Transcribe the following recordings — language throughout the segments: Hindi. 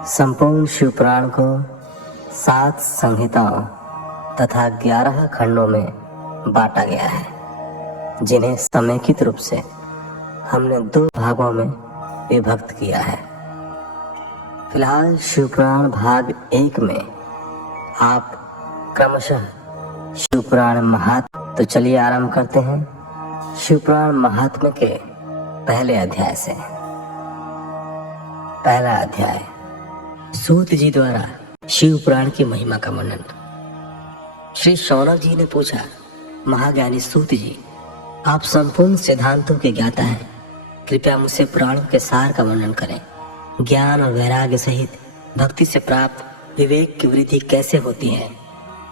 संपूर्ण शिवपुराण को 7 संहिताओं तथा 11 खंडों में बांटा गया है, जिन्हें समेकित रूप से हमने 2 भागों में विभक्त किया है। फिलहाल शिवपुराण भाग 1 में आप क्रमशः शिवपुराण महात्म्य, तो चलिए आरंभ करते हैं शिवपुराण महात्म्य के पहले अध्याय से। पहला अध्याय, सूत जी द्वारा शिव पुराण की महिमा का वर्णन। श्री शौनक जी ने पूछा, महाज्ञानी सूत जी, आप संपूर्ण सिद्धांतों के ज्ञाता हैं, कृपया मुझसे पुराणों के सार का वर्णन करें। ज्ञान और वैराग्य सहित भक्ति से प्राप्त विवेक की वृद्धि कैसे होती है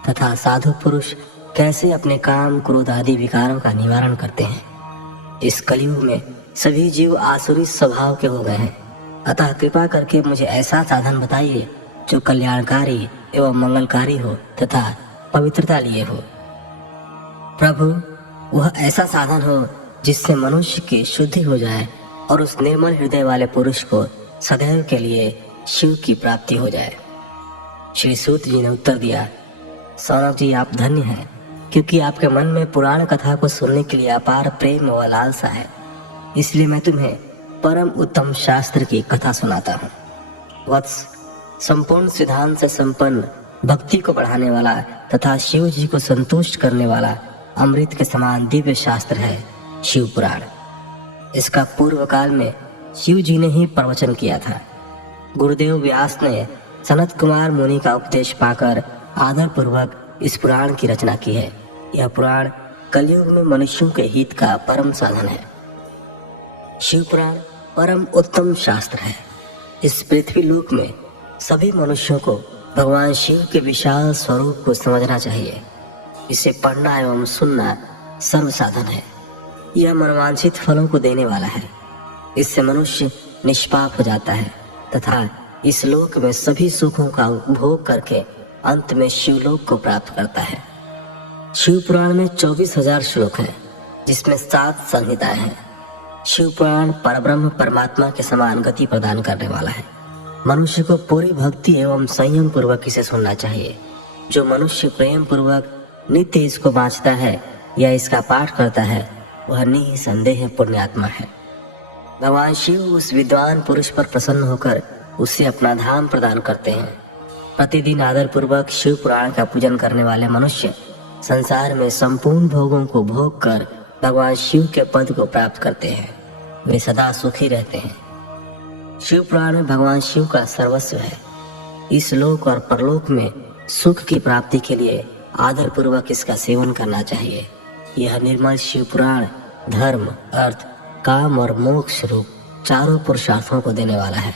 तथा साधु पुरुष कैसे अपने काम, क्रोध आदि विकारों का निवारण करते हैं। इस कलयुग में सभी जीव आसुरी स्वभाव के हो गए हैं, अतः कृपा करके मुझे ऐसा साधन बताइए जो कल्याणकारी एवं मंगलकारी हो तथा पवित्रता लिए हो। प्रभु, वह ऐसा साधन हो जिससे मनुष्य की शुद्धि हो जाए और उस निर्मल हृदय वाले पुरुष को सदैव के लिए शिव की प्राप्ति हो जाए। श्री सूत जी ने उत्तर दिया, शौनक जी, आप धन्य हैं, क्योंकि आपके मन में पुराण कथा को सुनने के लिए अपार प्रेम व लालसा है। इसलिए मैं तुम्हें परम उत्तम शास्त्र की कथा सुनाता हूँ। वत्स, संपूर्ण सिद्धांत से संपन्न, भक्ति को बढ़ाने वाला तथा शिव जी को संतुष्ट करने वाला अमृत के समान दिव्य शास्त्र है शिव पुराण। इसका पूर्व काल में शिव जी ने ही प्रवचन किया था। गुरुदेव व्यास ने सनत कुमार मुनि का उपदेश पाकर आदर पूर्वक इस पुराण की रचना की है। यह पुराण कलयुग में मनुष्यों के हित का परम साधन है। शिव पुराण परम उत्तम शास्त्र है। इस पृथ्वी लोक में सभी मनुष्यों को भगवान शिव के विशाल स्वरूप को समझना चाहिए। इसे पढ़ना एवं सुनना सर्व साधन है। यह मनोवांछित फलों को देने वाला है। इससे मनुष्य निष्पाप हो जाता है तथा इस लोक में सभी सुखों का उपभोग करके अंत में शिवलोक को प्राप्त करता है। शिव पुराण में 24,000 श्लोक हैं, जिसमें 7 संहिताएं हैं। शिव पुराण परब्रह्म परमात्मा के समान गति प्रदान करने वाला है। मनुष्य को पूरी भक्ति एवं संयम पूर्वक इसे सुनना चाहिए। जो मनुष्य प्रेम पूर्वक नित्य इसको वांचता है या इसका पाठ करता है, वह निसंदेह पुण्यात्मा है। भगवान शिव उस विद्वान पुरुष पर प्रसन्न होकर उसे अपना धाम प्रदान करते हैं। प्रतिदिन आदर पूर्वक शिव पुराण का पूजन करने वाले मनुष्य संसार में संपूर्ण भोगों को भोग कर भगवान शिव के पद को प्राप्त करते हैं। वे सदा सुखी रहते हैं। शिव पुराण में भगवान शिव का सर्वस्व है। इस लोक और परलोक में सुख की प्राप्ति के लिए आदर पूर्वक इसका सेवन करना चाहिए। यह निर्मल शिव पुराण धर्म, अर्थ, काम और मोक्ष रूप चारों पुरुषार्थों को देने वाला है।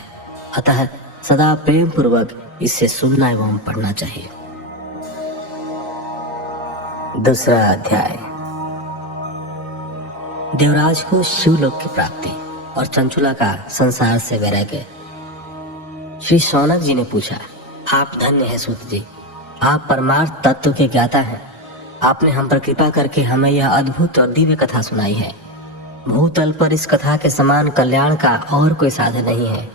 अतः सदा प्रेम पूर्वक इसे सुनना एवं पढ़ना चाहिए। दूसरा अध्याय, देवराज को शिवलोक की प्राप्ति और चंचुला का संसार से वैराग्य। श्री शौनक जी ने पूछा, आप धन्य हैं सूत जी, आप परमार्थ तत्व के ज्ञाता हैं। आपने हम पर कृपा करके हमें यह अद्भुत और दिव्य कथा सुनाई है। भूतल पर इस कथा के समान कल्याण का और कोई साधन नहीं है।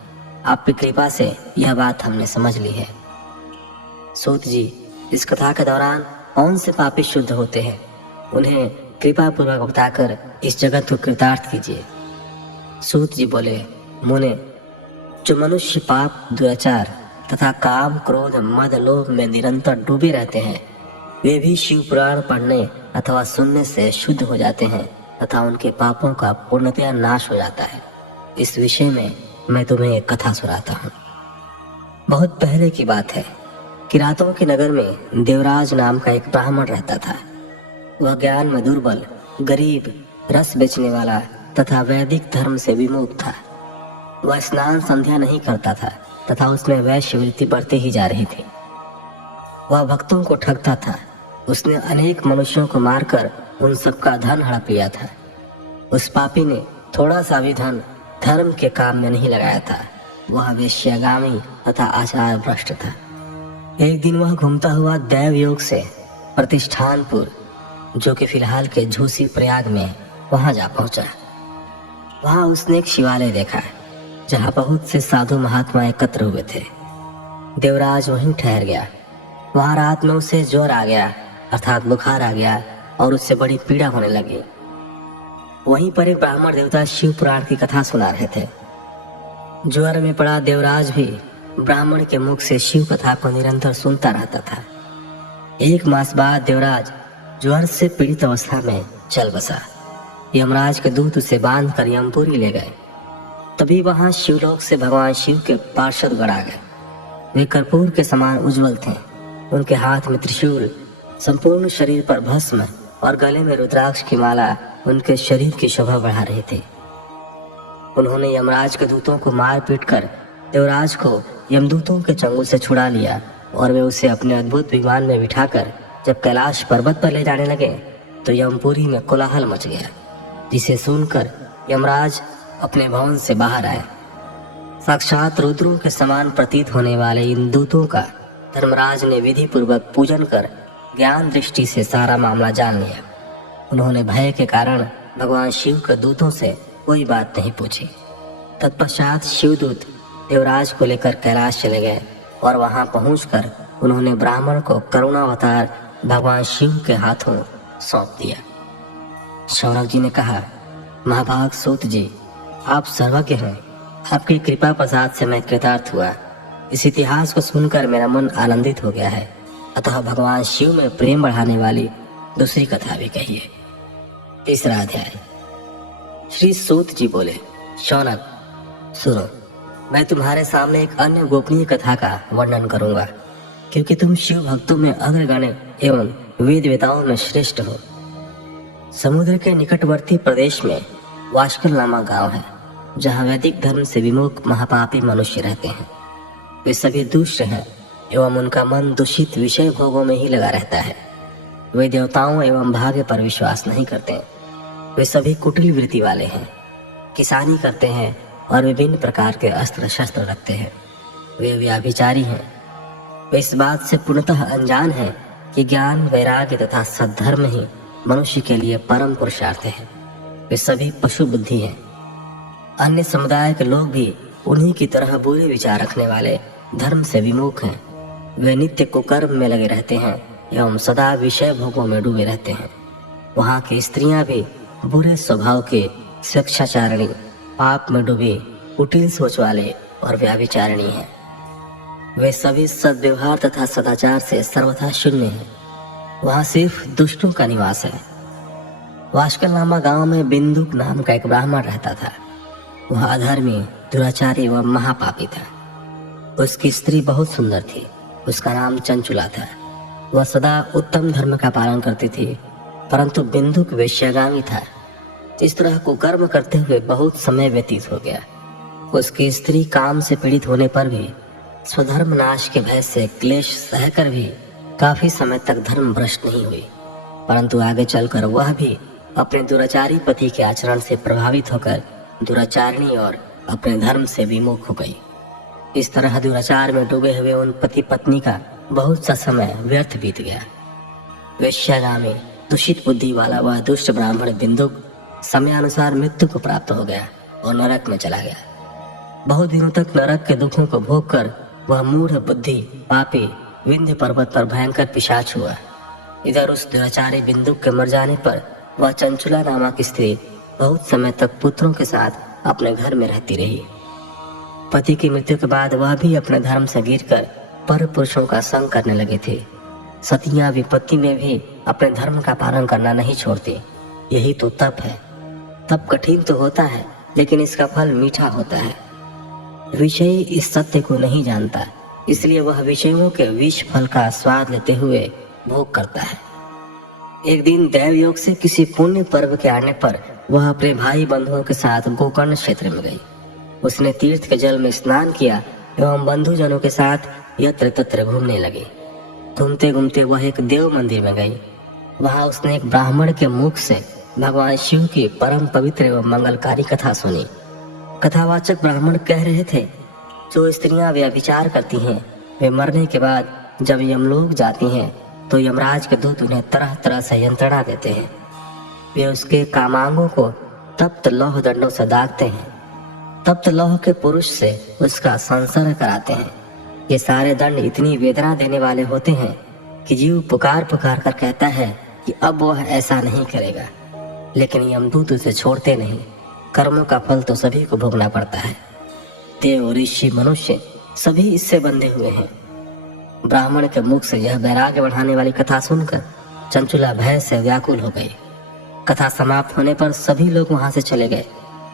आपकी कृपा से यह बात हमने समझ ली है। सूत जी, इस कथा के दौरान कौन से पापी शुद्ध होते हैं, उन्हें कृपा पूर्वक बताकर इस जगत को कृतार्थ कीजिए। सूत जी बोले, मुने, जो मनुष्य पाप, दुराचार तथा काम, क्रोध, मद, लोभ में निरंतर डूबे रहते हैं, वे भी शिव पुराण पढ़ने अथवा सुनने से शुद्ध हो जाते हैं तथा उनके पापों का पूर्णतया नाश हो जाता है। इस विषय में मैं तुम्हें एक कथा सुनाता हूँ। बहुत पहले की बात है। किरातों के नगर में देवराज नाम का एक ब्राह्मण रहता था। वह ज्ञान में दुर्बल, गरीब, रस बेचने वाला तथा वैदिक धर्म से विमुख था। वह स्नान संध्या नहीं करता था तथा उसमें वैश्यवृत्ति बढ़ती ही जा रही थी। वह भक्तों को ठगता था। उसने अनेक मनुष्यों को मारकर उन सबका धन हड़प लिया था। उस पापी ने थोड़ा सा भी धन धर्म के काम में नहीं लगाया था। वह वेश्यागामी तथा आचार भ्रष्ट था। एक दिन वह घूमता हुआ दैव योग से प्रतिष्ठानपुर, जो कि फिलहाल के झूसी प्रयाग में, वहां जा पहुंचा। वहां उसने एक शिवालय देखा जहां बहुत से साधु महात्मा एकत्र हुए थे। देवराज वहीं ठहर गया। वहां रात में उसे ज्वर आ गया, अर्थात बुखार आ गया और उससे बड़ी पीड़ा होने लगी। वहीं पर एक ब्राह्मण देवता शिव पुराण की कथा सुना रहे थे। ज्वर में पड़ा देवराज भी ब्राह्मण के मुख से शिव कथा को निरंतर सुनता रहता था। 1 मास बाद देवराज ज्वर से पीड़ित अवस्था में चल बसा। यमराज के दूत उसे बांध कर यमपुरी ले गए। तभी वहां शिवलोक से भगवान शिव के पार्षद गण आ गए। वे कर्पूर के समान उज्जवल थे। उनके हाथ में त्रिशूल, संपूर्ण शरीर पर भस्म और गले में रुद्राक्ष की माला उनके शरीर की शोभा बढ़ा रहे थे। उन्होंने यमराज के दूतों को मार पीट कर देवराज को यमदूतों के चंगुल से छुड़ा लिया और वे उसे अपने अद्भुत विमान में बिठाकर जब कैलाश पर्वत पर ले जाने लगे तो यमपुरी में कोलाहल मच गया, जिसे सुनकर यमराज अपने भवन से बाहर आए। साक्षात रुद्रों के समान प्रतीत होने वाले इन दूतों का धर्मराज ने विधि पूर्वक पूजन कर ज्ञान दृष्टि से सारा मामला जान लिया। उन्होंने भय के कारण भगवान शिव के दूतों से कोई बात नहीं पूछी। तत्पश्चात शिवदूत देवराज को लेकर कैलाश चले गए और वहां पहुंचकर उन्होंने ब्राह्मण को करुणावतार भगवान शिव के हाथों सौंप दिया। शौनक जी ने कहा, महाभाग सूत जी, आप सर्वज्ञ हैं। आपकी कृपा प्रसाद से मैं कृतार्थ हुआ। इस इतिहास को सुनकर मेरा मन आनंदित हो गया है। अतः भगवान शिव में प्रेम बढ़ाने वाली दूसरी कथा भी कहिए। 3रा अध्याय। श्री सूत जी बोले, शौनक सुनो, मैं तुम्हारे सामने एक अन्य गोपनीय कथा का वर्णन करूंगा, क्योंकि तुम शिव भक्तों में अग्रगण्य एवं वेद वेताओं में श्रेष्ठ हो। समुद्र के निकटवर्ती प्रदेश में वाष्कल नामक गांव है, जहां वैदिक धर्म से विमुख महापापी मनुष्य रहते हैं। वे सभी दुष्ट हैं एवं उनका मन दूषित विषय भोगों में ही लगा रहता है। वे देवताओं एवं भाग्य पर विश्वास नहीं करते। वे सभी कुटिल वृत्ति वाले हैं, किसानी करते हैं और विभिन्न प्रकार के अस्त्र शस्त्र रखते हैं। वे व्याभिचारी हैं। वे इस बात से पूर्णतः अनजान हैं कि ज्ञान, वैराग्य तथा सद्धर्म ही मनुष्य के लिए परम पुरुषार्थ है। वे सभी पशु बुद्धि हैं। अन्य समुदाय के लोग भी उन्हीं की तरह बुरे विचार रखने वाले धर्म से विमुख हैं। वे नित्य कुकर्म में लगे रहते हैं एवं सदा विषय भोगों में डूबे रहते हैं। वहाँ की स्त्रियां भी बुरे स्वभाव के, स्वेच्छाचारिणी, पाप में डूबे, कुटिल सोच वाले और व्याभिचारिणी हैं। वे सभी सद्व्यवहार तथा सदाचार से सर्वथा शून्य हैं। वहाँ सिर्फ दुष्टों का निवास है। वाष्कल नामक गांव में बिंदुक नाम का एक ब्राह्मण रहता था। वह अधर्मी, दुराचारी एवं महापापी था। उसकी स्त्री बहुत सुंदर थी। उसका नाम चंचुला था। वह सदा उत्तम धर्म का पालन करती थी, परंतु बिंदुक वेश्यागामी था। इस तरह कुकर्म करते हुए बहुत समय व्यतीत हो गया। उसकी स्त्री काम से पीड़ित होने पर भी स्वधर्म नाश के भय से क्लेश सहकर भी काफी समय तक धर्म भ्रष्ट नहीं हुई, परंतु आगे चलकर वह भी अपने दुराचारी पति के आचरण से प्रभावित होकर दुराचारिणी और अपने धर्म से विमुख हो गई। इस तरह दुराचार में डूबे हुए उन पति पत्नी का बहुत सा समय व्यर्थ बीत गया। वेश्यागामी, दूषित बुद्धि वाला वह दुष्ट ब्राह्मण बिंदुक समयानुसार मृत्यु को प्राप्त हो गया और नरक में चला गया। बहुत दिनों तक नरक के दुखों को भोग कर वह मूढ़ बुद्धि पापी विंध्य पर्वत पर भयंकर पिशाच हुआ। इधर उस दुराचारी बिंदुक के मर जाने पर वह चंचुला नामक स्त्री बहुत समय तक पुत्रों के साथ अपने घर में रहती रही। पति की मृत्यु के बाद वह भी अपने धर्म से गिरकर पर पुरुषों का संग करने लगी थी। सतियां विपत्ति में भी अपने धर्म का पालन करना नहीं छोड़ती। यही तो तप है। तप कठिन तो होता है, लेकिन इसका फल मीठा होता है। विषय इस सत्य को नहीं जानता, इसलिए वह विषयों के विष फल का स्वाद लेते हुए भोग करता है। एक दिन दैव योग से किसी पुण्य पर्व के आने पर वह अपने भाई बंधुओं के साथ गोकर्ण क्षेत्र में गई। उसने तीर्थ के जल में स्नान किया एवं बंधुजनों के साथ यत्र तत्र घूमने लगी। घूमते घूमते वह एक देव मंदिर में गई। वहां उसने एक ब्राह्मण के मुख से भगवान शिव की परम पवित्र एवं मंगलकारी कथा सुनी। कथावाचक ब्राह्मण कह रहे थे, जो स्त्रियां व्यभिचार करती हैं वे मरने के बाद जब यमलोक जाती हैं तो यमराज के दूत उन्हें तरह तरह से यंत्रणा देते हैं। वे उसके कामांगों को तप्त लौह दंडों से दागते हैं। तप्त लौह के पुरुष से उसका संसर्ग कराते हैं। ये सारे दंड इतनी वेदना देने वाले होते हैं कि जीव पुकार पुकार कर कहता है कि अब वह ऐसा नहीं करेगा, लेकिन यमदूत उसे छोड़ते नहीं। कर्मों का फल तो सभी को भोगना पड़ता है। देव, ऋषि, मनुष्य सभी इससे बंधे हुए हैं। ब्राह्मण के मुख से यह वैराग्य बढ़ाने वाली कथा सुनकर चंचुला भय से व्याकुल हो गई। कथा समाप्त होने पर सभी लोग वहां से चले गए।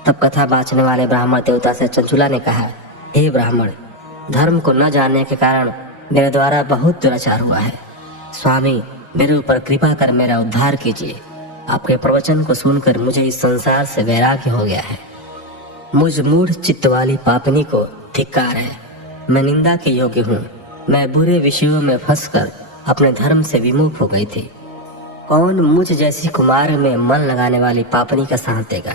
तब कथा बाँचने वाले ब्राह्मण देवता से चंचुला ने कहा, हे ब्राह्मण, धर्म को न जानने के कारण मेरे द्वारा बहुत दुराचार हुआ है। स्वामी, मेरे ऊपर कृपा कर मेरा उद्धार कीजिए। आपके प्रवचन को सुनकर मुझे इस संसार से वैराग्य हो गया है। मुझ मूढ़ चित्त वाली पापनी को धिक्कार है। मैं निंदा के योग्य हूँ। मैं बुरे विषयों में फंसकर अपने धर्म से विमुख हो गई थी। कौन मुझ जैसी कुमार में मन लगाने वाली पापनी का साथ देगा?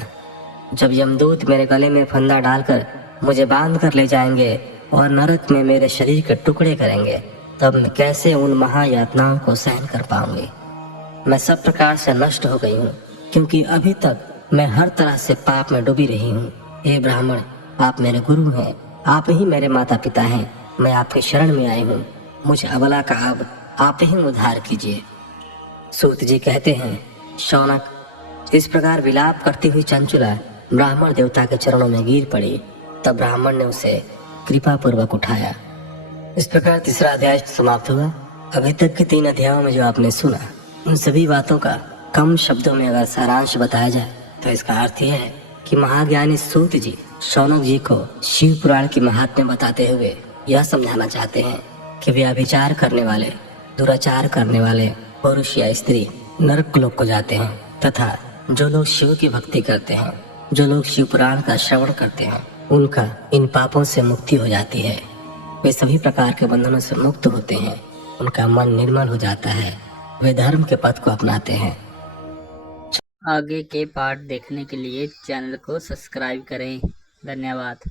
जब यमदूत मेरे गले में फंदा डालकर मुझे बांध कर ले जाएंगे और नरक में मेरे शरीर के टुकड़े करेंगे, तब मैं कैसे उन महायातनाओं को सहन कर पाऊंगी? मैं सब प्रकार से नष्ट हो गई हूँ, क्योंकि अभी तक मैं हर तरह से पाप में डूबी रही हूँ। हे ब्राह्मण, आप मेरे गुरु हैं, आप ही मेरे माता पिता हैं। मैं आपकी शरण में आई हूँ। मुझे अबला का अब आप ही उद्धार कीजिए। सूत जी कहते हैं, शौनक, इस प्रकार विलाप करती हुई चंचुला ब्राह्मण देवता के चरणों में गिर पड़ी। तब ब्राह्मण ने उसे कृपा पूर्वक उठाया। इस प्रकार तीसरा अध्याय समाप्त हुआ। अभी तक के 3 अध्यायों में जो आपने सुना, उन सभी बातों का कम शब्दों में अगर सारांश बताया जाए तो इसका अर्थ यह है कि महाज्ञानी सूत जी शौनक जी को शिव पुराण की महात्म्य बताते हुए यह समझाना चाहते हैं कि व्यभिचार करने वाले, दुराचार करने वाले पुरुष या स्त्री नरक लोक को जाते हैं, तथा जो लोग शिव की भक्ति करते हैं, जो लोग शिव पुराण का श्रवण करते हैं, उनका इन पापों से मुक्ति हो जाती है। वे सभी प्रकार के बंधनों से मुक्त होते हैं। उनका मन निर्मल हो जाता है। वे धर्म के पथ को अपनाते हैं। आगे के पार्ट देखने के लिए चैनल को सब्सक्राइब करें। धन्यवाद।